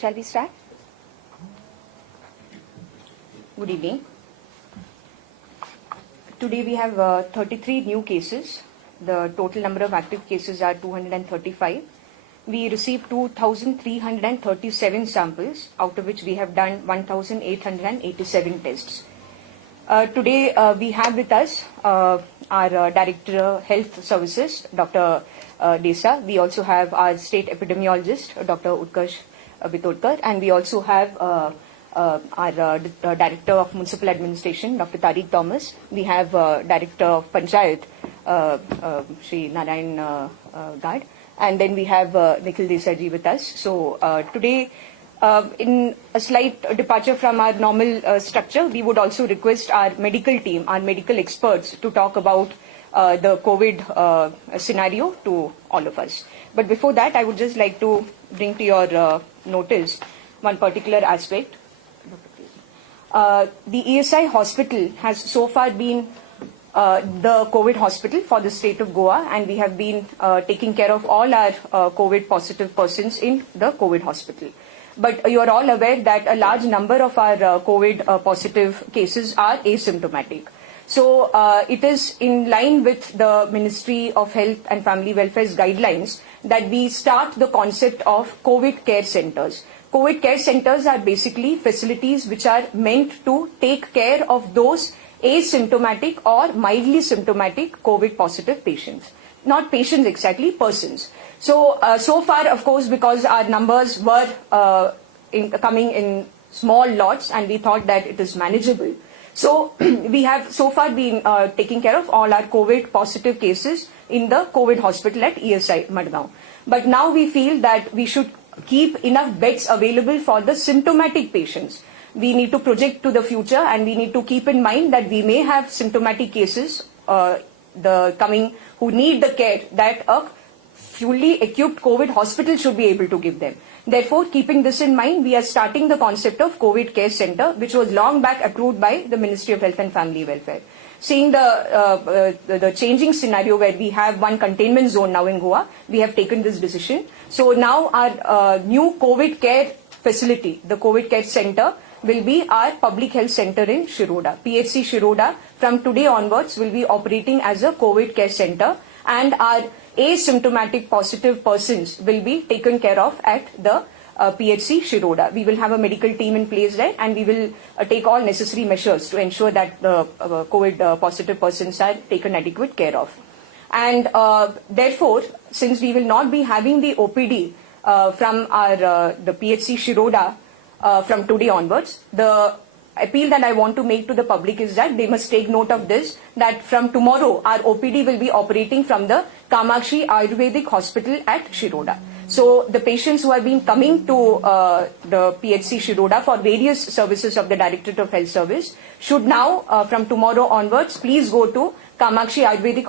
Shall we start? Good evening. Today we have 33 new cases. The total number of active cases are 235. We received 2,337 samples, out of which we have done 1,887 tests. Today we have with us our Director of Health Services, Dr. Desa. We also have our State Epidemiologist, Dr. Utkarsh Bitodkar, and we also have our Director of Municipal Administration, Dr. Tariq Thomas. We have Director of Panchayat, Shri Narayan Gad, and then we have Nikhil Desaji with us. So today, in a slight departure from our normal structure, we would also request our medical team, our medical experts, to talk about the COVID scenario to all of us. But before that, I would just like to bring to your notice one particular aspect. The ESI hospital has so far been the COVID hospital for the state of Goa, and we have been taking care of all our COVID positive persons in the COVID hospital. But you are all aware that a large number of our COVID positive cases are asymptomatic. So it is in line with the Ministry of Health and Family Welfare's guidelines that we start the concept of COVID care centers. COVID care centers are basically facilities which are meant to take care of those asymptomatic or mildly symptomatic COVID positive patients. Not patients exactly, persons. So, so far, of course, because our numbers were coming in small lots and we thought that it is manageable. So, we have so far been taking care of all our COVID positive cases in the COVID hospital at ESI Madgaon. But now we feel that we should keep enough beds available for the symptomatic patients. We need to project to the future, and we need to keep in mind that we may have symptomatic cases who need the care that a fully equipped COVID hospital should be able to give them. Therefore, keeping this in mind, we are starting the concept of COVID Care Center, which was long back approved by the Ministry of Health and Family Welfare. Seeing the changing scenario where we have one containment zone now in Goa, we have taken this decision. So now our new COVID care facility, the COVID Care Center, will be our public health center in Shiroda. PHC Shiroda from today onwards will be operating as a COVID care center, and our asymptomatic positive persons will be taken care of at the PHC Shiroda. We will have a medical team in place there, and we will take all necessary measures to ensure that the COVID positive persons are taken adequate care of. And therefore, since we will not be having the OPD from the PHC Shiroda from today onwards, the appeal that I want to make to the public is that they must take note of this, that from tomorrow our OPD will be operating from the Kamakshi Ayurvedic Hospital at Shiroda. So the patients who have been coming to the PHC Shiroda for various services of the Directorate of Health Service should now, from tomorrow onwards, please go to Kamakshi Ayurvedic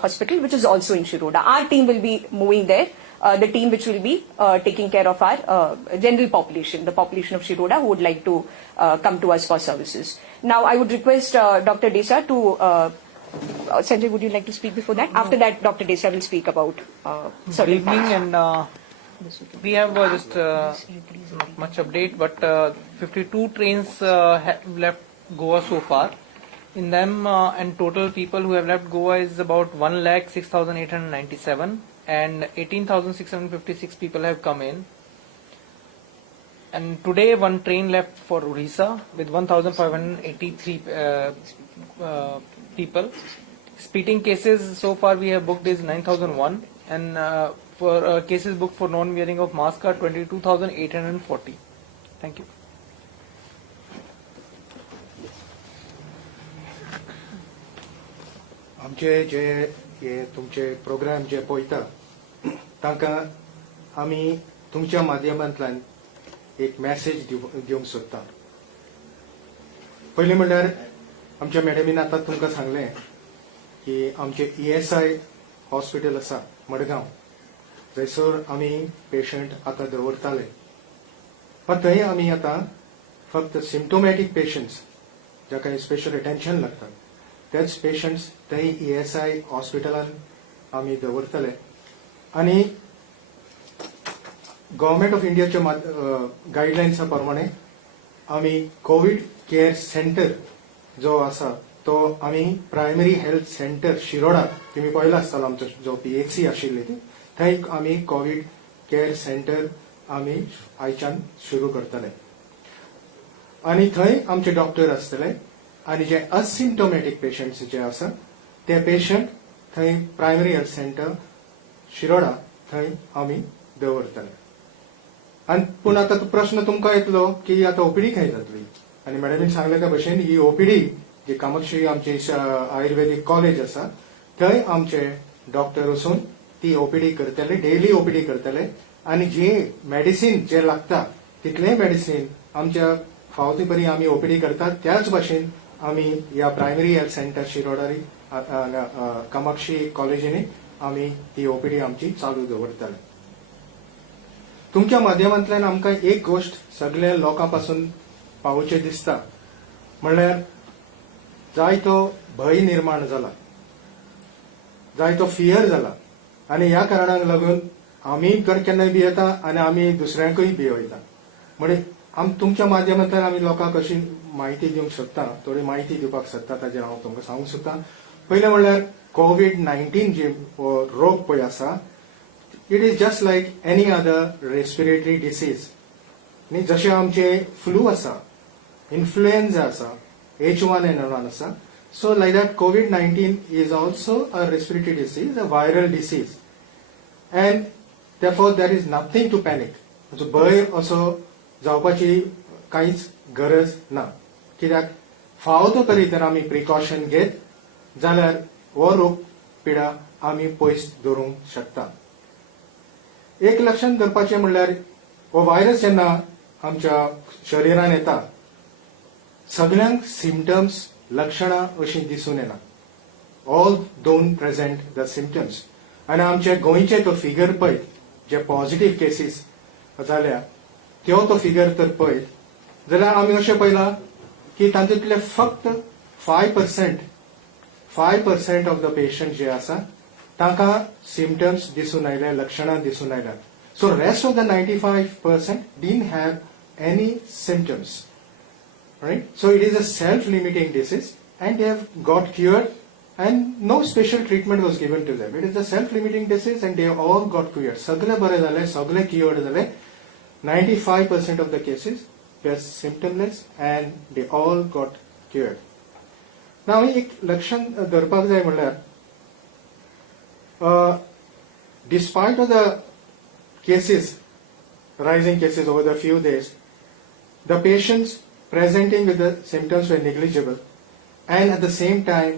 Hospital, which is also in Shiroda. Our team will be moving there. The team which will be taking care of our general population, the population of Shiroda who would like to come to us for services. Now, I would request Dr. Desa to, Sanjay, would you like to speak before that? No. After that, Dr. Desa will speak about Good evening, and we have just not much update, but 52 trains have left Goa so far. In them, and total people who have left Goa is about 1,06,897. And 18,656 people have come in. And today one train left for Orissa with 1,583 people. Speeding cases so far we have booked is 9,001, and for cases booked for non-wearing of mask are 22,840. Thank you. आमचे जे तुमचे programme जे पळयता तांकां आमी तुमच्या माध्यमांतल्यान एक message दिवंक सोदता. पयलीं म्हणल्यार आमच्या मॅडमीन आतां तुमकां सांगलें की आमचे ESI हॉस्पिटल आसा मडगांव, थंयसर आमी पेशंट आतां दवरताले. पण थंय आमी आतां फक्त सिम्टोमॅटीक पेशंट्स जाका स्पेशल अटेन्शन लागता तेच पेशंट्स थंय ESI हॉस्पिटलान आमी दवरतले. आनी गव्हर्नमेंट ऑफ इंडियाच्या गाईडलाईन्सा प्रमाणे आम्ही कोविड केअर सेंटर जो आसा तो आम्ही प्रायमरी हेल्थ सेंटर शिरोडा तुम्ही पळयला आसतलो आमचो जो PHC आशिल्ली ती थंय आम्ही कोविड केअर सेंटर आम्ही आयच्यान सुरू करतले आणि थंय आमचे डॉक्टर आसतले आणि जे असिम्टोमॅटिक पेशंट्स जे आसा ते पेशंट थंय प्रायमरी हेल्थ सेंटर शिरोडा थंय आम्ही दवरतले आणि पूण आता तो प्रश्न तुमकां येतलो की आता ओपीडी खंय जातली आणि मॅडमीन सांगले त्या भशेन ही ओपीडी जी कामाक्षी आमची आयुर्वेदिक कॉलेज आसा थंय आमचे डॉक्टर वचून ती ओपीडी करतले डेली ओपीडी करतले आणि जे मेडिसीन जे लागता तितले मेडिसीन आमच्या फावती बरी आम्ही ओपीडी करतात त्याच भाशेन आम्ही या प्रायमरी हेल्थ सेंटर शिरोडारी कामाक्षी कॉलेजींनी आम्ही ती ओपीडी आमची चालू दवरतले तुमच्या माध्यमांतल्यान आमकां एक गोष्ट सगळ्या लोकांपासून पावोवचें दिसता म्हणल्यार जायतो भय निर्माण जाला जायतो फियर जाला आणि ह्या कारणाक लागून आमी केन्नाय भियेता आणि आमी दुसऱ्यांकूय भियेता म्हणजे तुमच्या माध्यमांतल्यान आमी लोकांक अशी माहिती दिवंक सोदता थोडी माहिती दिवपाक सोदता ताजेर हांव तुमकां सांगूंक सोदता पयलें म्हणल्यार COVID-19 जे रोग पळय आसा it is just like any other respiratory disease न्ही जशे आमचे फ्लू आसा इन्फ्लुएन्जा आसा H1N1 आसा so like that COVID-19 is also a respiratory disease a viral disease and therefore there is nothing to panic भंय असो जावपाची कांयच गरज ना कित्याक फावो तो तरी तर आमी प्रिकॉशन घेत जाल्यार हो रोग पिडा आमी पयस दवरूंक शकता एक लक्षात दवरपाचें म्हणल्यार हो व्हायरस जेन्ना आमच्या शरिरान येता सगळ्यांक सिम्पटम्स लक्षणां अशीं दिसून येना all don't present the symptoms आनी आमचे गोंयचे तो फिगर पळयत जे पॉझिटिव्ह केसीस जाल्या त्यो तो फिगर तर पळयत जाल्यार आमी अशें पळयलां की तातूंतले फक्त 5% ऑफ द पेशंट जे आसा तांकां सिम्पटम्स दिसून आयले लक्षणां दिसून आयल्या so rest of the 95% didn't have any symptoms right so it is a self limiting disease and they have got cured and no special treatment was given to them. It is a self-limiting disease and they all got cured. सगळे बरे झाले, सगळे cured झाले. 95% of the cases were symptomless and they all got cured. Now, एक लक्षण धरपाक जाय म्हणल्यार despite of the cases, rising cases over the few days, the patients presenting with the symptoms were negligible and at the same time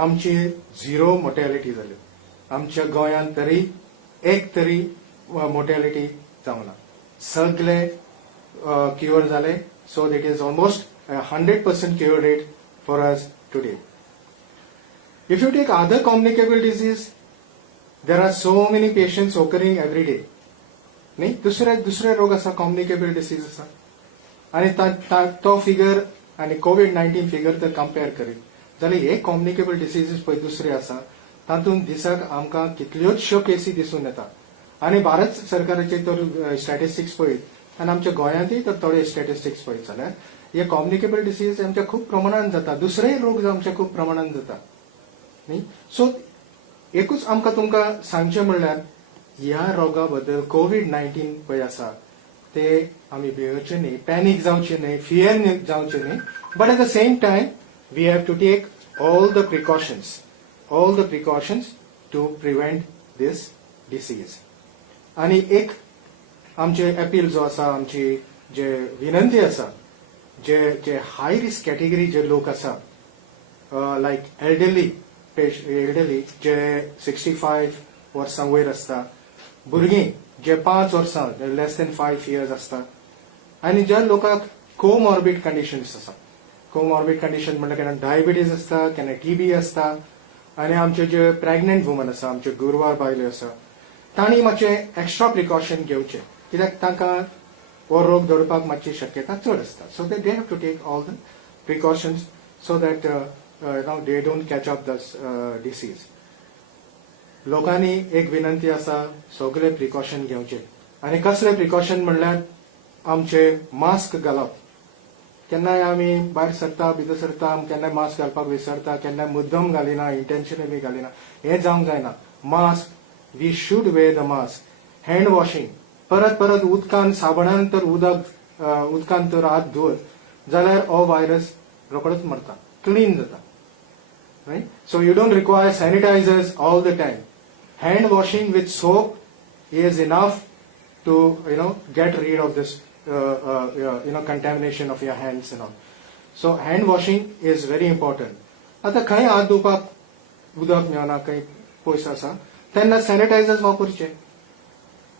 आमची zero mortality जाली आमच्या गोंयांत तरी एक तरी मोर्टॅलिटी जावना सगळे क्युअर जाले so that is almost 100% cure rate for us today if you take other communicable disease there are so many patients occurring every day न्ही दुसरे रोग आसा कॉम्युनिकेबल डिसीज आसा आनी तो फिगर आनी COVID-19 फिगर तर कंपेर करीत जाल्यार हे कॉम्युनिकेबल डिसीजीस पळय दुसरे आसा तातूंत दिसाक आमकां कितल्योचश्यो केसी दिसून येता आनी भारत सरकाराचे तर स्टॅटिस्टिक्स पळयत आनी आमच्या गोंयांतूय तर थोडे स्टॅटिस्टिक्स पळयत जाल्यार हे कॉम्युनिकेबल डिसीज आमच्या खूब प्रमाणांत जाता दुसरेय रोग आमच्या खूब प्रमाणांत जाता न्ही सो एकूच आमकां तुमकां सांगचें म्हणल्यार ह्या रोगा बद्दल COVID-19 पळय आसा ते आमी भियेवचे न्ही पॅनीक जावचे न्ही फियर जावचे न्ही but at the same time we have to take all the precautions to prevent this disease. आणि एक आमचे अपील जो आसा आमची जे विनंती आसा जे हाय रिस्क कॅटेगरी जे लोक आसा लायक एल्डरली जे 65 वर्सां वयर आसता भुरगीं जे 5 वर्सां लेस दॅन 5 years आसता आनी ज्या लोकांक कोमॉर्बिड कंडिशन्स आसा कोमॉर्बिड कंडिशन म्हणल्यार केन्ना डायबिटीज आसता केन्ना TB आसता आनी आमचे जे प्रेग्नंट वुमन आसा आमचे गुरवार बायल्यो आसा तांणी मातशे एक्स्ट्रा प्रिकॉशन घेवचे कित्याक तांकां हो रोग धरपाक मातशी शक्यता चड आसता so they have to take all the precautions so that they don't catch up this disease लोकांनी एक विनंती आसा सगळे प्रिकॉशन घेवचे आनी कसले प्रिकॉशन म्हणल्यार आमचे मास्क घालप. केन्नाय आमी भायर सरता भितर सरता केन्नाय मास्क घालपाक विसरता, केन्नाय मुद्दम घालिना, इंटेन्शनली घालिना, हें जावंक जायना. Mask, we should wear the mask. Hand washing, परत परत उदकान साबणान तर उदकान तर हात धुवर जाल्यार हो व्हायरस रोखडोच मरता, क्लीन जाता. Right? So you don't require sanitizers all the time. Hand washing with soap is enough to get rid of this contamination of your hands and all. So hand washing is very important. आता खंय हात धुवपाक उदक मेळना, खंय पयस आसा तेन्ना sanitisers वापरचे.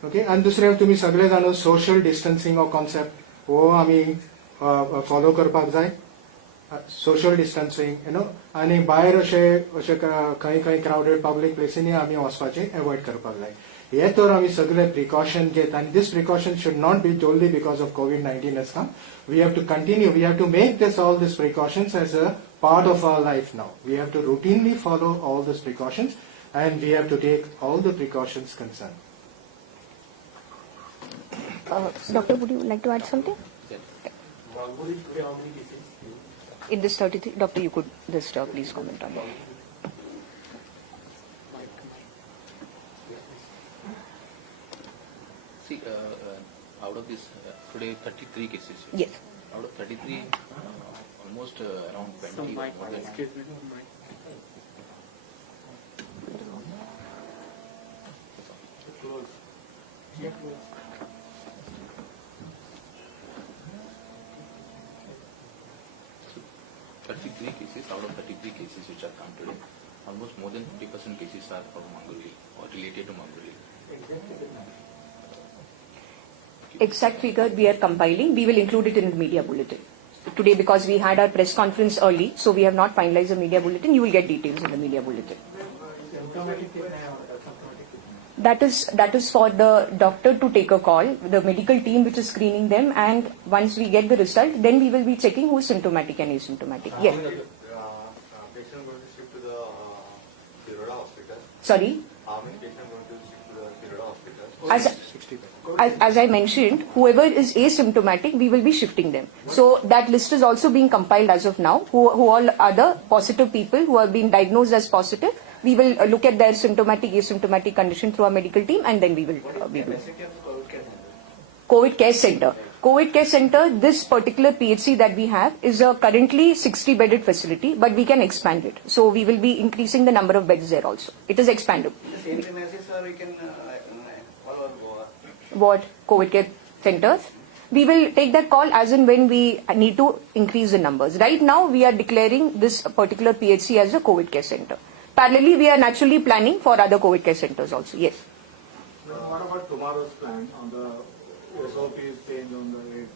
Okay. आनी दुसरें तुमी सगळे जाण सोशल डिस्टन्सिंग हो कॉन्सेप्ट हो आमी फॉलो करपाक जाय. सोशल डिस्टन्सिंग आनी भायर अशें खंय खंय क्राउडेड पब्लीक प्लेसींनी आमी वचपाचें एवॉयड करपाक जाय. हे तर आमी सगळे प्रिकॉशन घेत. आनी these precaution should not be only because of COVID-19 has come. We have to continue. We have to make all these precautions as a part of our life now. We have to routinely follow all these precautions and we have to take all the precautions concerned. Doctor, would you like to add something? In this 33, Doctor, you could just please comment on it. See, out of this, today 33 cases. Yes. Out of 33, almost around 20 or more than. Three cases out of 33 cases which are come today, almost more than 50% cases are from Manguli or related to Manguli. Exact figure we are compiling. We will include it in the media bulletin. Today, because we had our press conference early, so we have not finalized the media bulletin. You will get details in the media bulletin. That is for the doctor to take a call, the medical team which is screening them, and once we get the result, then we will be checking who is symptomatic and asymptomatic. Yes. Patient going to shift to the Tiroda hospital. Sorry. How many patients going to shift to the Tiroda hospital? As I mentioned, whoever is asymptomatic, we will be shifting them. So that list is also being compiled as of now. Who all are the positive people who have been diagnosed as positive? We will look at their symptomatic, asymptomatic condition through our medical team, and then we will. COVID Care Center. COVID Care Center, this particular PHC that we have is a currently 60-bedded facility, but we can expand it. So we will be increasing the number of beds there also. It is expandable. Same premises, sir, we can follow What? COVID Care Centers? We will take that call as and when we need to increase the numbers. Right now, we are declaring this particular PHC as a COVID Care Center. Parallelly, we are naturally planning for other COVID Care Centers also. Yes. What about tomorrow's plan on the SOPs change on the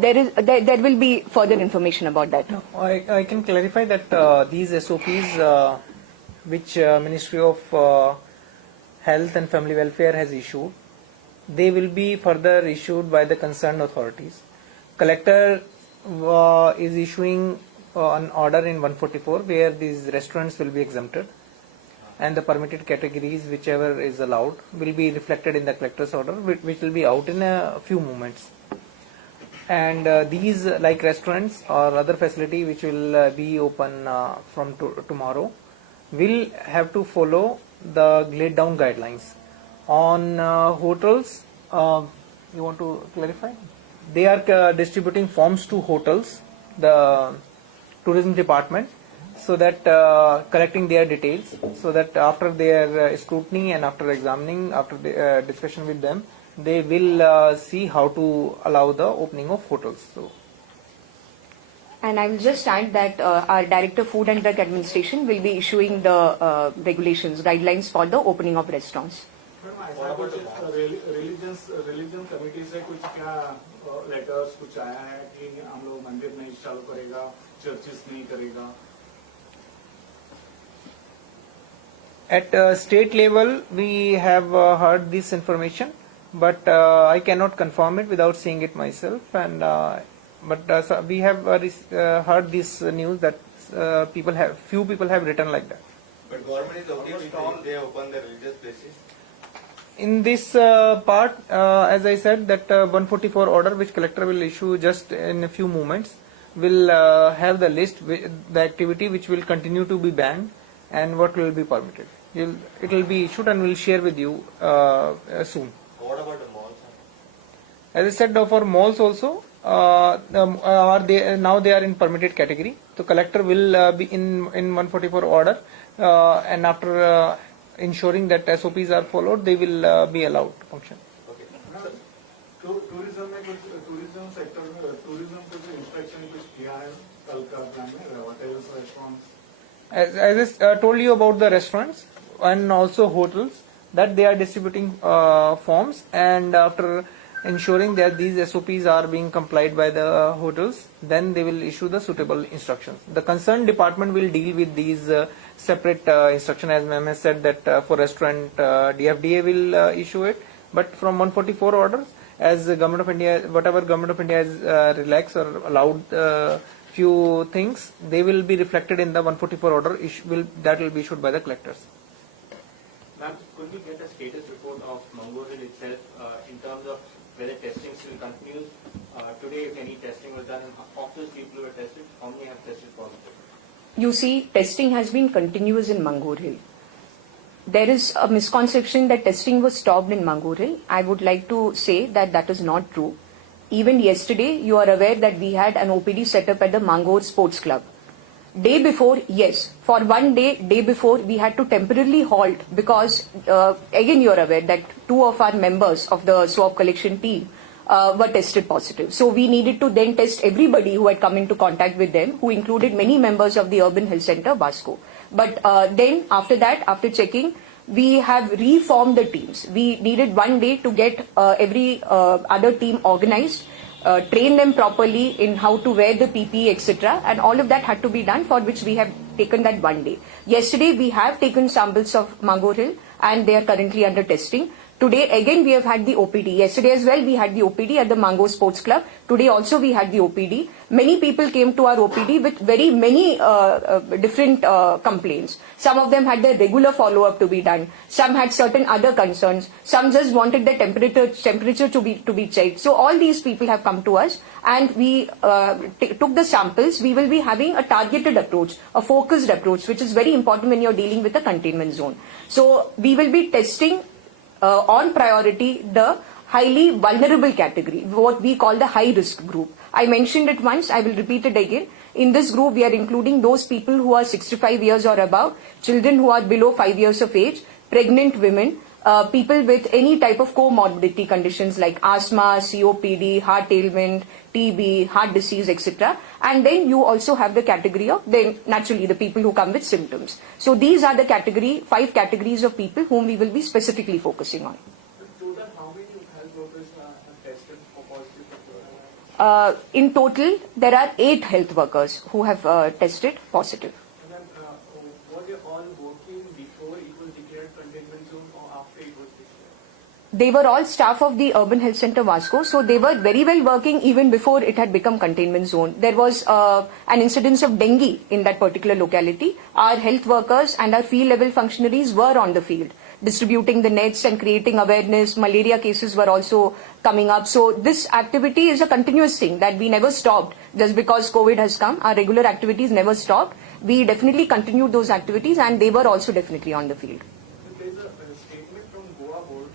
There will be further information about that. No, I can clarify that these SOPs which Ministry of Health and Family Welfare has issued, they will be further issued by the concerned authorities. Collector is issuing an order in 144 where these restaurants will be exempted, and the permitted categories whichever is allowed will be reflected in the collector's order, which will be out in a few moments. And these, like restaurants or other facility which will be open from tomorrow, will have to follow the laid down guidelines. On hotels, you want to clarify? They are distributing forms to hotels, the tourism department, so that collecting their details, so that after their scrutiny and after examining, after the discussion with them, they will see how to allow the opening of hotels. So. And I will just add that our Director Food and Drug Administration will be issuing the regulations, guidelines for the opening of restaurants. Religion committee से कुछ क्या letters कुछ आया है कि हम लोग मंदिर नहीं चालू करेगा, चर्चेस नहीं करेगा? At state level, we have heard this information, but I cannot confirm it without seeing it myself. And so we have heard this news that few people have written like that. But government is okay with it, they open the religious places. In this part, as I said, that 144 order which collector will issue just in a few moments will have the list, the activity which will continue to be banned and what will be permitted. It will be issued and we'll share with you soon. What about the malls? As I said, for malls also, now they are in permitted category. So collector will be in 144 order, and after ensuring that SOPs are followed, they will be allowed to function. Okay. Tourism में कुछ tourism sector में tourism को जो instruction कुछ किया है कल का प्लान में hotels restaurants As I told you about the restaurants and also hotels, that they are distributing forms, and after ensuring that these SOPs are being complied by the hotels, then they will issue the suitable instructions. The concerned department will deal with these separate instruction, as ma'am has said that for restaurant DFDA will issue it, but from 144 orders, as the Government of India, whatever Government of India has relaxed or allowed few things, they will be reflected in the 144 order that will be issued by the collectors. Ma'am, could we get a status report of Mango Hill itself in terms of whether testing still continues? Today, if any testing was done, and of those people who were tested, how many have tested positive? You see, testing has been continuous in Mangoor Hill. There is a misconception that testing was stopped in Mangoor Hill. I would like to say that that is not true. Even yesterday, you are aware that we had an OPD set up at the Mangoor Sports Club. Day before, yes, for one day before, we had to temporarily halt because, again, you are aware that 2 of our members of the swab collection team were tested positive. So we needed to then test everybody who had come into contact with them, who included many members of the Urban Health Center, Vasco. But then, after that, after checking, we have reformed the teams. We needed one day to get every other team organized, train them properly in how to wear the PPE, etc. And all of that had to be done, for which we have taken that one day. Yesterday, we have taken samples of Mangoor Hill and they are currently under testing. Today, again, we have had the OPD. Yesterday as well, we had the OPD at the Mango Sports Club. Today also, we had the OPD. Many people came to our OPD with very many different complaints. Some of them had their regular follow-up to be done. Some had certain other concerns. Some just wanted their temperature to be checked. So all these people have come to us, and we took the samples. We will be having a targeted approach, a focused approach, which is very important when you're dealing with a containment zone. So we will be testing on priority the highly vulnerable category, what we call the high risk group. I mentioned it once, I will repeat it again. In this group, we are including those people who are 65 years or above, children who are below 5 years of age, pregnant women, people with any type of comorbidity conditions like asthma, COPD, heart ailment, TB, heart disease, etc. And then you also have the category of, then naturally, the people who come with symptoms. So these are the 5 categories of people whom we will be specifically focusing on. total how many health workers have tested for positive? In total, there are 8 health workers who have tested positive. And then were they all working before it was declared containment zone or after it was declared? They were all staff of the Urban Health Center Vasco, so they were very well working even before it had become containment zone. There was an incidence of dengue in that particular locality. Our health workers and our field level functionaries were on the field, distributing the nets and creating awareness. Malaria cases were also coming up. So this activity is a continuous thing that we never stopped just because COVID has come. Our regular activities never stopped. We definitely continued those activities, and they were also definitely on the field. There is a statement from Goa board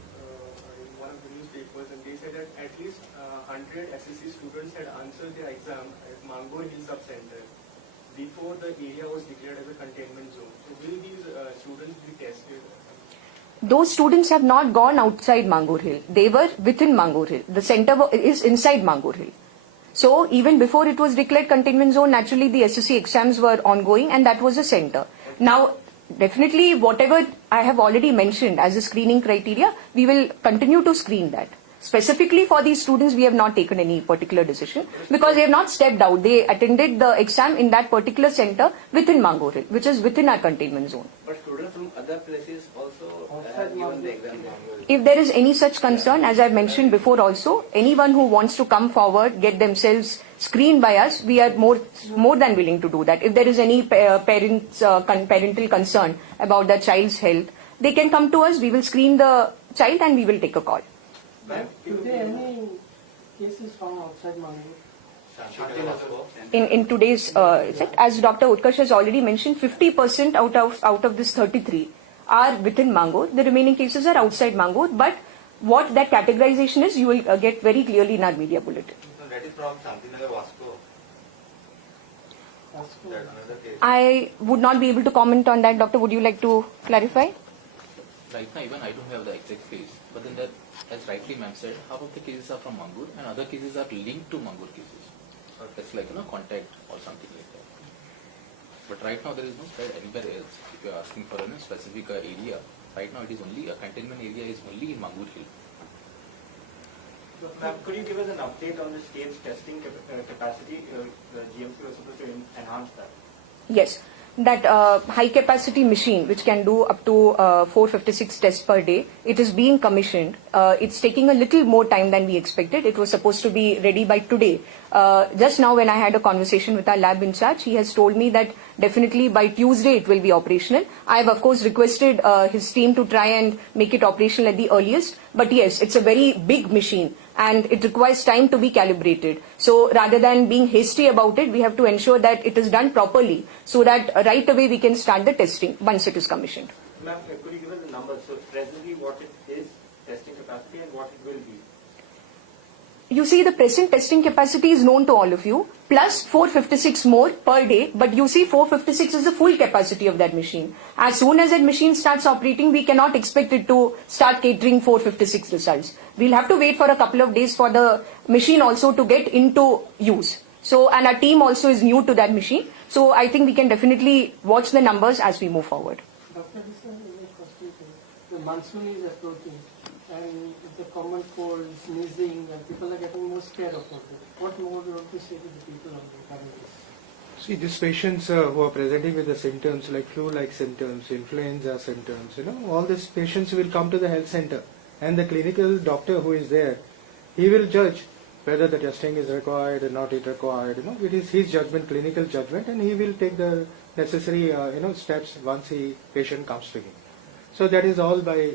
in one of the newspapers, and they said that at least 100 SSC students had answered their exam at Mango Hill Sub-Center before the area was declared as a containment zone. So will these students be tested? Those students have not gone outside Mangoor Hill. They were within Mangoor Hill. The center is inside Mangoor Hill. So even before it was declared containment zone, naturally the SSC exams were ongoing, and that was a center. Now, definitely whatever I have already mentioned as a screening criteria, we will continue to screen that. Specifically for these students, we have not taken any particular decision because they have not stepped out. They attended the exam in that particular center within Mangoor Hill, which is within our containment zone. But students from other places also have given the exam. If there is any such concern, as I mentioned before also, anyone who wants to come forward, get themselves screened by us, we are more than willing to do that. If there is any parental concern about the child's health, they can come to us. We will screen the child and we will take a call. Is there any cases from outside Mangalore? Shanti Vasco. In today's set, as Dr. Utkarsh has already mentioned, 50% out of this 33 are within Mangalore. The remaining cases are outside Mangalore. But what that categorization is, you will get very clearly in our media bulletin. So that is from Shantinagar Vasco. Vasco. That another case. I would not be able to comment on that. Doctor, would you like to clarify? Right now, even I don't have the exact case, but then that, as rightly ma'am said, half of the cases are from Mangur and other cases are linked to Mangur cases. Or it's like, contact or something like that. But right now there is no spread anywhere else. If you are asking for a specific area, right now it is only, a containment area is only in Mangur Hill. Ma'am, could you give us an update on the state's testing capacity? The GMC was supposed to enhance that. Yes. That high capacity machine which can do up to 456 tests per day, it is being commissioned. It's taking a little more time than we expected. It was supposed to be ready by today. Just now when I had a conversation with our lab in charge, he has told me that definitely by Tuesday it will be operational. I have of course requested his team to try and make it operational at the earliest. But yes, it's a very big machine and it requires time to be calibrated. So rather than being hasty about it, we have to ensure that it is done properly so that right away we can start the testing once it is commissioned. Ma'am, could you give us the numbers? So presently what it is, testing capacity, and what it will be? You see, the present testing capacity is known to all of you, plus 456 more per day, but you see 456 is the full capacity of that machine. As soon as that machine starts operating, we cannot expect it to start catering 456 results. We'll have to wait for a couple of days for the machine also to get into use. So, and our team also is new to that machine. So I think we can definitely watch the numbers as we move forward. Doctor, this is a question. The monsoon is approaching and the common cold, sneezing, and people are getting more scared of it. What more do you want to say to the people on the families? See, these patients who are presenting with the symptoms like flu-like symptoms, influenza symptoms, all these patients will come to the health center, and the clinical doctor who is there, he will judge whether the testing is required or not required. It is his judgment, clinical judgment, and he will take the necessary steps once the patient comes to him. So that is all by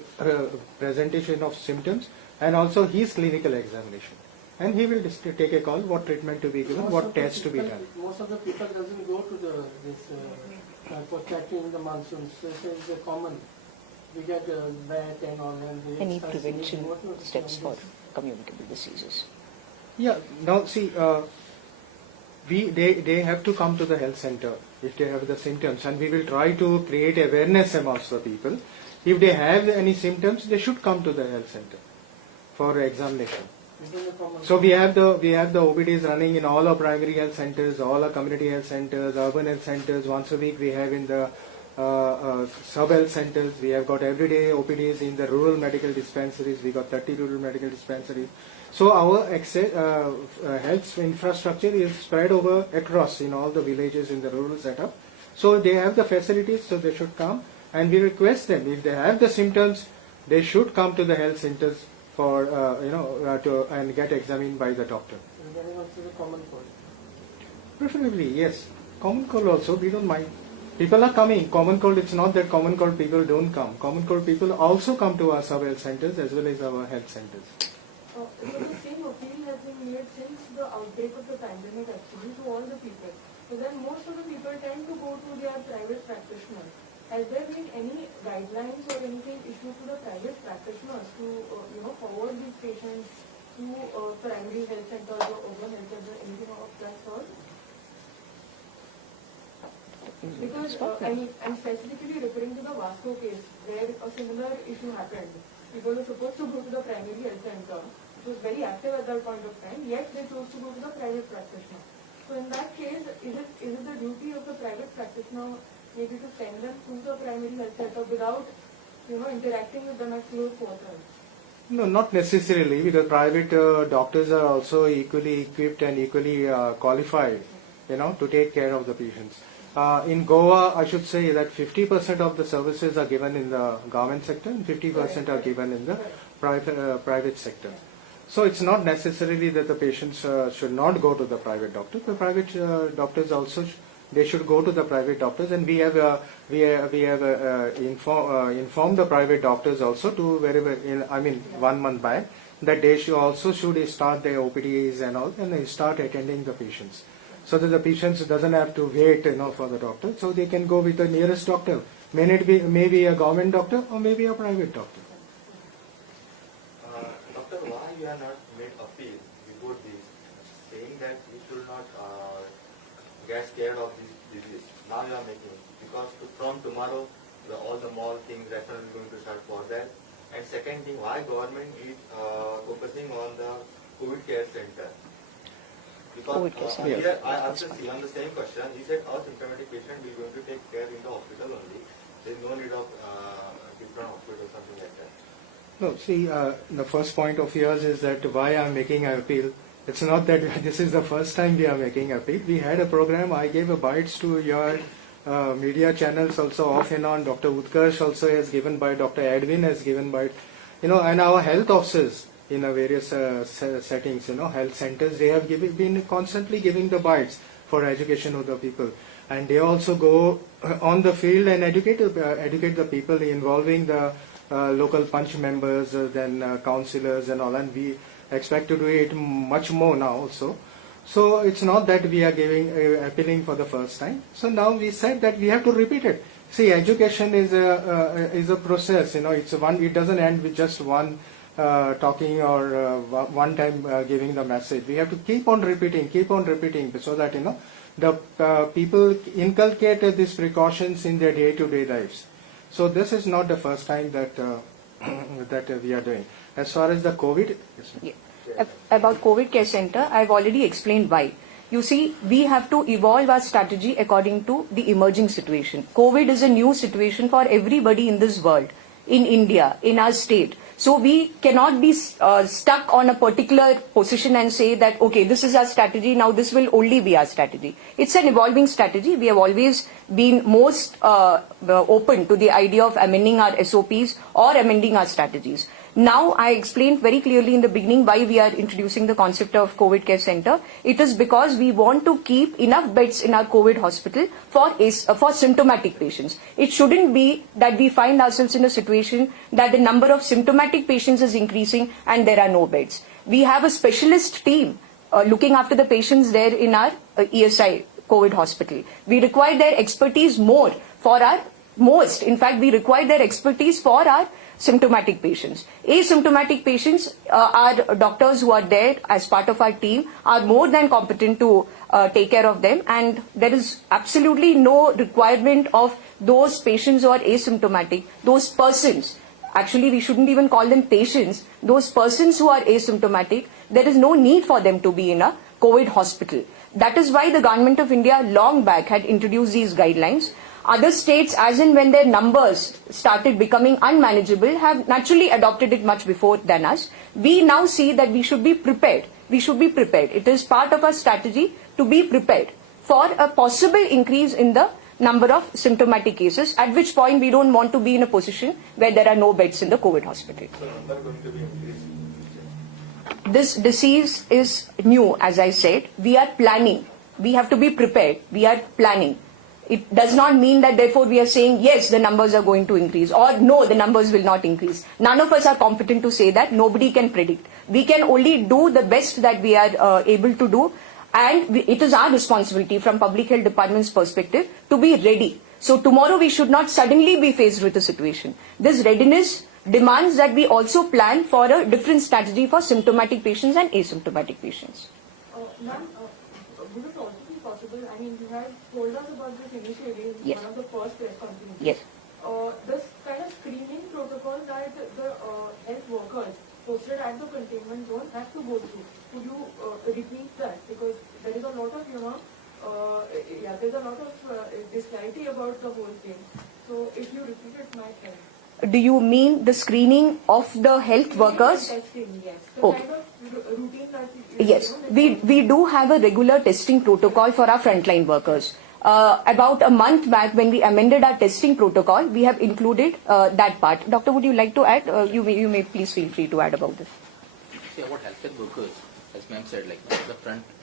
presentation of symptoms and also his clinical examination. And he will take a call what treatment to be given, what tests to be done. Most of the people doesn't go to for checking in the monsoons. So it's a common. We get wet and all. And Any prevention steps for communicable diseases? Yeah, now see, they have to come to the health center if they have the symptoms, and we will try to create awareness amongst the people. If they have any symptoms, they should come to the health center for examination. So we have the OPDs running in all our primary health centers, all our community health centers, urban health centers. Once a week we have in the sub-health centers. We have got everyday OPDs in the rural medical dispensaries. We got 30 rural medical dispensaries. So our health infrastructure is spread over across in all the villages in the rural setup. So they have the facilities, so they should come. And we request them, if they have the symptoms, they should come to the health centers for and get examined by the doctor. And then also the common cold. Preferably, yes. Common cold also, we don't mind. People are coming. Common cold, it's not that common cold people don't come. Common cold people also come to our sub-health centers as well as our health centers. So the same appeal has been made since the outbreak of the pandemic actually to all the people. So then most of the people tend to go to their private practitioners. Has there been any guidelines or anything issued to the private practitioners to forward these patients to primary health centers or urban health centers, anything of that sort? Because I'm specifically referring to the Vasco case where a similar issue happened. People were supposed to go to the primary health center, which was very active at that point of time, yet they chose to go to the private practitioner. So in that case, is it the duty of the private practitioner maybe to send them to the primary health center without interacting with them at close quarters? No, not necessarily, because private doctors are also equally equipped and equally qualified, to take care of the patients. In Goa, I should say that 50% of the services are given in the government sector and 50% are given in the private sector. So it's not necessarily that the patients should not go to the private doctor. The private doctors also they should go to the private doctors, and we have informed the private doctors also to wherever 1 month back that they should start their OPDs and all, and they start attending the patients, so that the patients doesn't have to wait for the doctor, so they can go with the nearest doctor. Maybe a government doctor or maybe a private doctor. Doctor, why you have not made appeal before this, saying that you should not get scared of this disease? Now you are making, because from tomorrow all the mall things restaurants are going to start for that. And second thing, why government is focusing on the COVID care center? Because here I also see on the same question, he said our symptomatic patient will going to take care in the hospital only. There is no need of different hospital or something like that. No, see, the first point of yours is that why I'm making an appeal. It's not that this is the first time we are making an appeal. We had a program, I gave a bites to your media channels also off and on. Dr. Utkarsh also has given bite, Dr. Edwin has given bite, and our health officers in various settings, health centers, they have been constantly giving the bites for education of the people. And they also go on the field and educate the people, involving the local punch members, then councillors and all, and we expect to do it much more now also. So it's not that we are appealing for the first time. So now we said that we have to repeat it. See, education is a process. It doesn't end with just one talking or one time giving the message. We have to keep on repeating, so that the people inculcate these precautions in their day-to-day lives. So this is not the first time that that we are doing. As far as the COVID, About COVID care center, I've already explained why. You see, we have to evolve our strategy according to the emerging situation. COVID is a new situation for everybody in this world, in India, in our state. So we cannot be stuck on a particular position and say that, okay, this is our strategy, now this will only be our strategy. It's an evolving strategy. We have always been most open to the idea of amending our SOPs or amending our strategies. Now, I explained very clearly in the beginning why we are introducing the concept of COVID care center. It is because we want to keep enough beds in our COVID hospital for symptomatic patients. It shouldn't be that we find ourselves in a situation that the number of symptomatic patients is increasing and there are no beds. We have a specialist team looking after the patients there in our ESI COVID hospital. We require their expertise more for our most. In fact, we require their expertise for our symptomatic patients. Asymptomatic patients, our doctors who are there as part of our team are more than competent to take care of them, and there is absolutely no requirement of those patients who are asymptomatic, those persons. Actually, we shouldn't even call them patients. Those persons who are asymptomatic, there is no need for them to be in a COVID hospital. That is why the Government of India long back had introduced these guidelines. Other states, as and when their numbers started becoming unmanageable, have naturally adopted it much before than us. We now see that we should be prepared. We should be prepared. It is part of our strategy to be prepared for a possible increase in the number of symptomatic cases, at which point we don't want to be in a position where there are no beds in the COVID hospital. So number going to be increased. This disease is new, as I said. We are planning. We have to be prepared. We are planning. It does not mean that therefore we are saying yes, the numbers are going to increase, or no, the numbers will not increase. None of us are competent to say that. Nobody can predict. We can only do the best that we are able to do, and it is our responsibility from Public Health Department's perspective to be ready. So tomorrow we should not suddenly be faced with a situation. This readiness demands that we also plan for a different strategy for symptomatic patients and asymptomatic patients. Ma'am, would it also be possible, I mean, you have told us about this initially in Yes. one of the first press conferences. Yes. This kind of screening protocol that the health workers posted at the containment zone have to go through. Could you repeat that? Because there is a lot of, there's a lot of disparity about the whole thing. So if you repeat it, might help. Do you mean the screening of the health workers? Testing, yes. The Okay. kind of routine that Yes, we do have a regular testing protocol for our frontline workers. About a month back, when we amended our testing protocol, we have included that part. Doctor, would you like to add? You may please feel free to add about this. See, about healthcare workers, as ma'am said, like the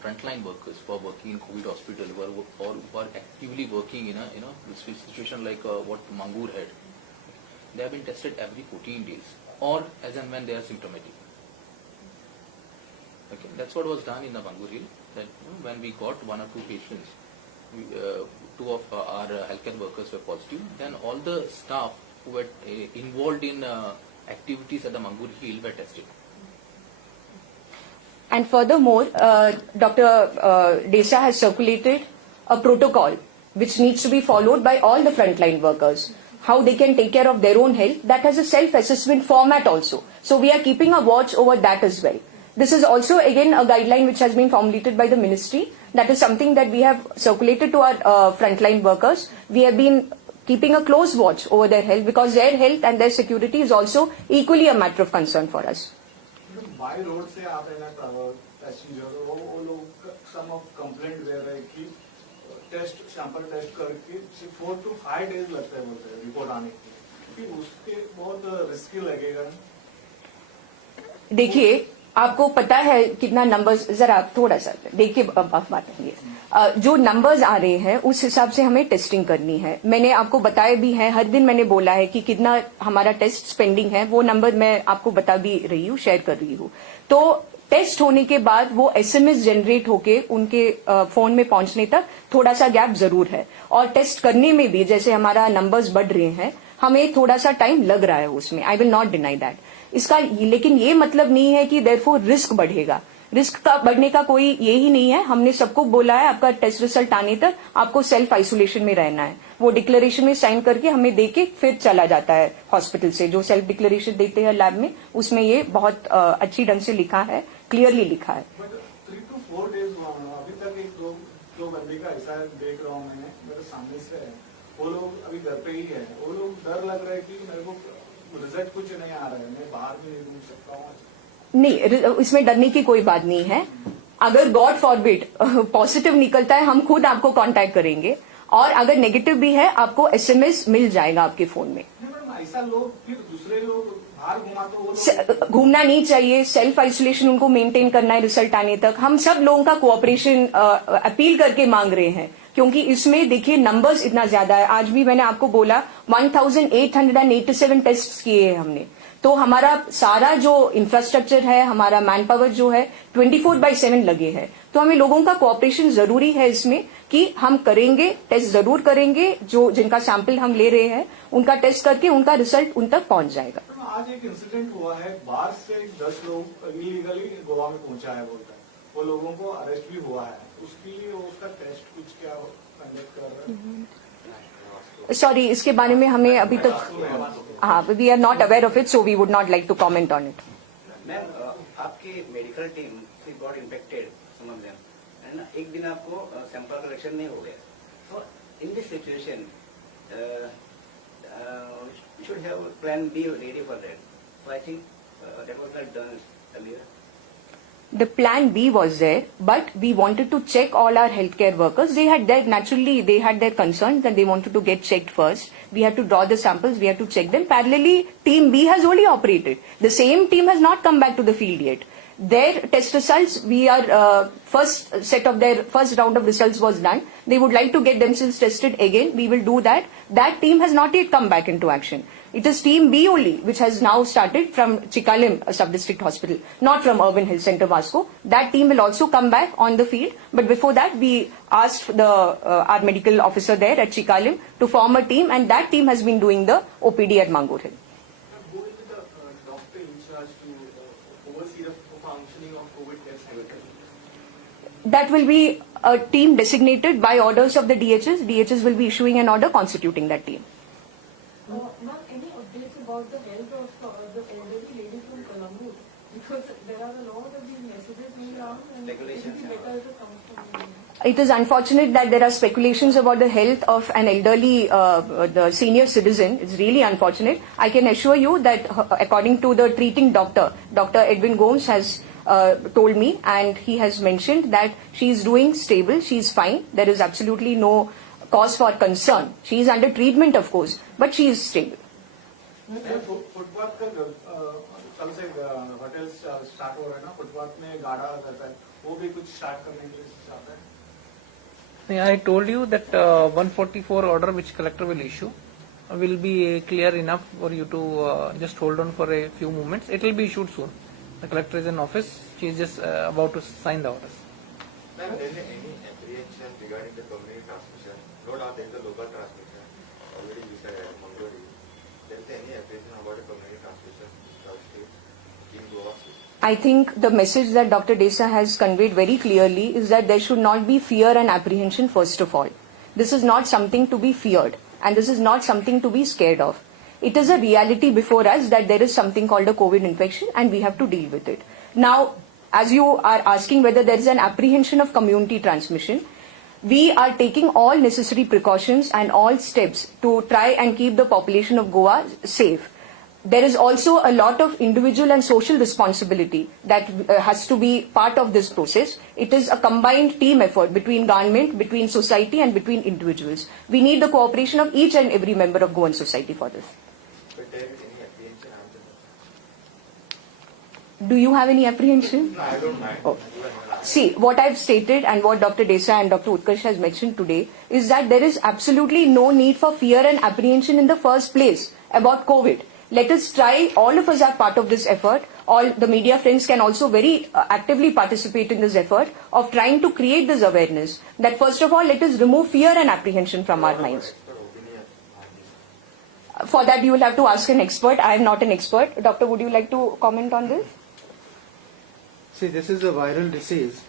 frontline workers who are working in COVID hospital, who are actively working in a situation like what Mangur had, they have been tested every 14 days, or as and when they are symptomatic. Okay, that's what was done in the Mangur Hill. That when we got 1 or 2 patients, two of our healthcare workers were positive. Then all the staff who were involved in activities at the Mangur Hill were tested. And furthermore, Dr. Desa has circulated a protocol which needs to be followed by all the frontline workers. How they can take care of their own health. That has a self-assessment format also. So we are keeping a watch over that as well. This is also again a guideline which has been formulated by the ministry. That is something that we have circulated to our frontline workers. We have been keeping a close watch over their health because their health and their security is also equally a matter of concern for us. By road से आप है ना passenger वो लोग सम of complaint दे रहे हैं कि test sample test करके 4 to 5 days लगता है बोलते हैं रिपोर्ट आने के, फिर उसके बहुत रिस्की लगेगा। देखिए, आपको पता है कितना नंबर्स, जरा आप थोड़ा सा देखिए, बात है जो नंबर्स आ रहे हैं उस हिसाब से हमें टेस्टिंग करनी है। मैंने आपको बताया भी है, हर दिन मैंने बोला है कि कितना हमारा टेस्ट स्पेंडिंग है, वो नंबर मैं आपको बता भी रही हूँ, शेयर कर रही हूँ। तो टेस्ट होने के बाद वो एसएमएस जनरेट होके उनके फोन में पहुंचने तक थोड़ा सा गैप जरूर है, और टेस्ट करने में भी जैसे हमारा नंबर्स बढ़ रहे हैं, हमें थोड़ा सा टाइम लग रहा है उसमें, I will not deny that. इसका लेकिन ये मतलब नहीं है कि देयरफॉर रिस्क बढ़ेगा। रिस्क का बढ़ने का कोई ये ही नहीं है। हमने सबको बोला है आपका टेस्ट रिजल्ट आने तक आपको सेल्फ आइसोलेशन में रहना है। वो डिक्लेरेशन में साइन करके हमें देके फिर चला जाता है हॉस्पिटल से। जो सेल्फ डिक्लेरेशन देते हैं लैब में, उसमें ये बहुत अच्छी ढंग से लिखा है, क्लियरली लिखा है। 3 to 4 days अभी तक एक दो बंदे का ऐसा देख रहा हूँ मैंने, मेरे सामने से है, वो लोग अभी घर पे ही है। वो लोग डर लग रहा है कि मेरे को रिजल्ट कुछ नहीं आ रहा है, मैं बाहर भी नहीं घूम सकता हूँ। नहीं, इसमें डरने की कोई बात नहीं है। अगर गॉड फॉरबिड पॉजिटिव निकलता है, हम खुद आपको कांटेक्ट करेंगे, और अगर नेगेटिव भी है आपको एसएमएस मिल जाएगा आपके फोन में। ऐसा लोग फिर दूसरे लोग बाहर घुमा तो वो घूमना नहीं चाहिए, सेल्फ आइसोलेशन उनको मेंटेन करना है रिजल्ट आने तक। हम सब लोगों का कोऑपरेशन अपील करके मांग रहे हैं, क्योंकि इसमें देखिए नंबर्स इतना ज्यादा है। आज भी मैंने आपको बोला 1887 टेस्ट किए हैं हमने। तो हमारा सारा जो इंफ्रास्ट्रक्चर है, हमारा मैन पावर जो है 24/7 लगे हैं। तो हमें लोगों का कोऑपरेशन जरूरी है इसमें, कि हम करेंगे, टेस्ट जरूर करेंगे। जो जिनका सैंपल हम ले रहे हैं उनका टेस्ट करके उनका रिजल्ट उन तक पहुंच जाएगा। आज एक इंसिडेंट हुआ है, बाहर से 10 लोग इलीगली गोवा में पहुंचा है बोलता है, वो लोगों को अरेस्ट भी हुआ है। उसके लिए उसका टेस्ट कुछ क्या कंडक्ट कर रहा है? सॉरी, इसके बारे में हमें अभी तक हाँ, we are not aware of it, so we would not like to comment on it. Ma'am, आपकी मेडिकल टीम से गॉट इन्फेक्टेड, समझ लें, है ना, एक दिन आपको सैंपल कलेक्शन नहीं हो गया, तो in this situation we should have plan B ready for that. So I think that was not done earlier. The plan B was there, but we wanted to check all our healthcare workers. They had their concerns that they wanted to get checked first. We had to draw the samples, we had to check them. Parallelly, team B has already operated. The same team has not come back to the field yet. Their test results, first round of results was done. They would like to get themselves tested again. We will do that. That team has not yet come back into action. It is team B only, which has now started from Chikalim Sub-District Hospital, not from Urban Health Center Vasco. That team will also come back on the field. But before that, we asked our medical officer there at Chikalim to form a team, and that team has been doing the OPD at Mangur Hill. Who will be the doctor in charge to oversee the functioning of COVID care center? That will be a team designated by orders of the DHS. DHS will be issuing an order constituting that team. Ma'am, any updates about the health of the elderly lady from Colombo? Because there are a lot of these messages being around, and it would be better if it comes from you. It is unfortunate that there are speculations about the health of an elderly, the senior citizen. It's really unfortunate. I can assure you that according to the treating doctor, Dr. Edwin Gomes has told me, and he has mentioned that she is doing stable, she is fine. There is absolutely no cause for concern. She is under treatment, of course, but she is stable. Footpath का कल से hotel start हो रहा है ना, footpath में गाड़ा रहता है, वो भी कुछ स्टार्ट करने के लिए चाहता है. I told you that 144 order which collector will issue will be clear enough for you to just hold on for a few moments. It will be issued soon. The collector is in office. She is just about to sign the orders. Ma'am, there is any apprehension regarding the community transmission? No doubt there is a local transmission. Already you said Mangori. There is any apprehension about the community transmission in Goa? I think the message that Dr. Desa has conveyed very clearly is that there should not be fear and apprehension first of all. This is not something to be feared and this is not something to be scared of. It is a reality before us that there is something called a COVID infection and we have to deal with it. Now, as you are asking whether there is an apprehension of community transmission, we are taking all necessary precautions and all steps to try and keep the population of Goa safe. There is also a lot of individual and social responsibility that has to be part of this process. It is a combined team effort between government, between society and between individuals. We need the cooperation of each and every member of Goan society for this. But there is any apprehension? Do you have any apprehension? No, I don't mind. Oh. See, what I've stated and what Dr. Desa and Dr. Utkarsh has mentioned today is that there is absolutely no need for fear and apprehension in the first place about COVID. Let us try, all of us are part of this effort. All the media friends can also very actively participate in this effort of trying to create this awareness that first of all, let us remove fear and apprehension from our minds. For that, you will have to ask an expert. I am not an expert. Doctor, would you like to comment on this? See, this is a viral disease,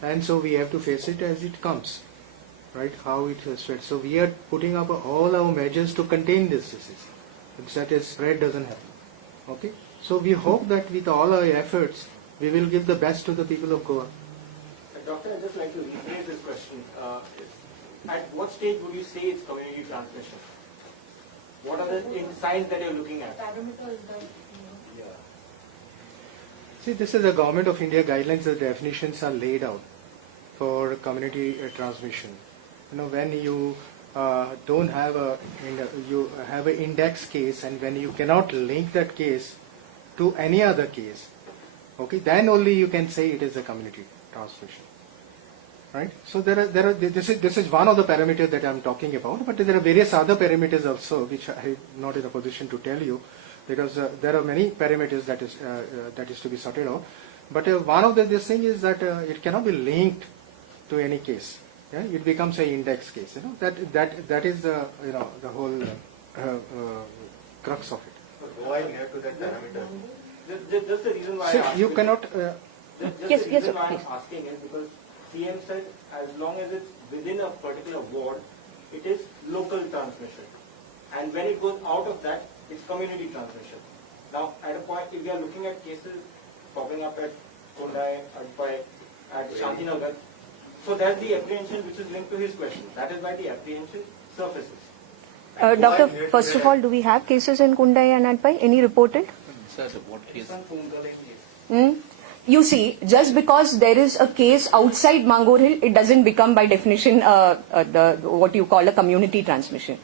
and so we have to face it as it comes, right? How it spreads. So we are putting up all our measures to contain this disease, that is spread doesn't happen. Okay. So we hope that with all our efforts, we will give the best to the people of Goa. Doctor, I'd just like to rephrase this question. At what stage would you say it's community transmission? What are the signs that you're looking at? See, this is the Government of India guidelines. The definitions are laid out for community transmission. You know, when you don't have you have an index case, and when you cannot link that case to any other case, okay, then only you can say it is a community transmission, right? So this is one of the parameters that I'm talking about, but there are various other parameters also which I'm not in a position to tell you, because there are many parameters that is to be sorted out. But one of this thing is that it cannot be linked to any case. Yeah, it becomes an index case. You know, that is the the whole crux of it. Goa is near to that parameter. Just the reason why See, I asked you it- cannot. Yes, the yes, reason sir, why please. I'm asking is because CM said as long as it's within a particular ward, it is local transmission, and when it goes out of that, it's community transmission. Now, at a point, if we are looking at cases popping up at Kondai, at Shantinagar, so that's the apprehension which is linked to his question. That is why the apprehension surfaces. Doctor, first of all, do we have cases in Kundai and Adpai? Any reported? Sir, what case? You see, just because there is a case outside Mangor Hill, it doesn't become by definition what you call a community transmission.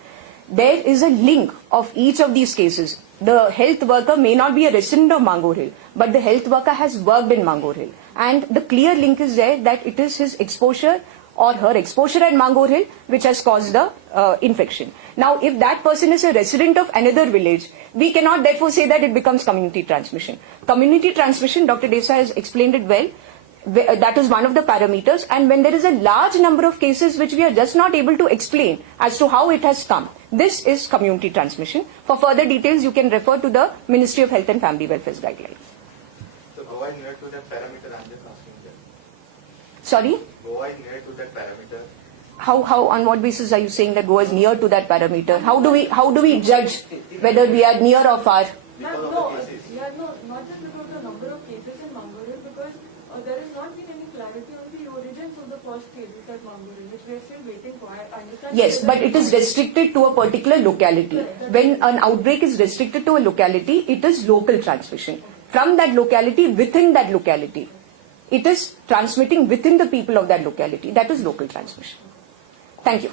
There is a link of each of these cases. The health worker may not be a resident of Mangor Hill, but the health worker has worked in Mangor Hill. And the clear link is there that it is his exposure or her exposure at Mangor Hill which has caused the infection. Now, if that person is a resident of another village, we cannot therefore say that it becomes community transmission. Community transmission, Dr. Desa has explained it well. That is one of the parameters, and when there is a large number of cases which we are just not able to explain as to how it has come, this is community transmission. For further details, you can refer to the Ministry of Health and Family Welfare's guidelines. So Goa is near to that parameter. I'm just asking that. Sorry? Goa is near to that parameter. How, on what basis are you saying that Goa is near to that parameter? How do we judge whether we are near or far? No, not just because the number of cases in Mangalore, because there has not been any clarity on the origins of the first cases at Mangalore, which we are still waiting for. I understand. Yes, but it is restricted to a particular locality. When an outbreak is restricted to a locality, it is local transmission. From that locality, within that locality, it is transmitting within the people of that locality. That is local transmission. Thank you.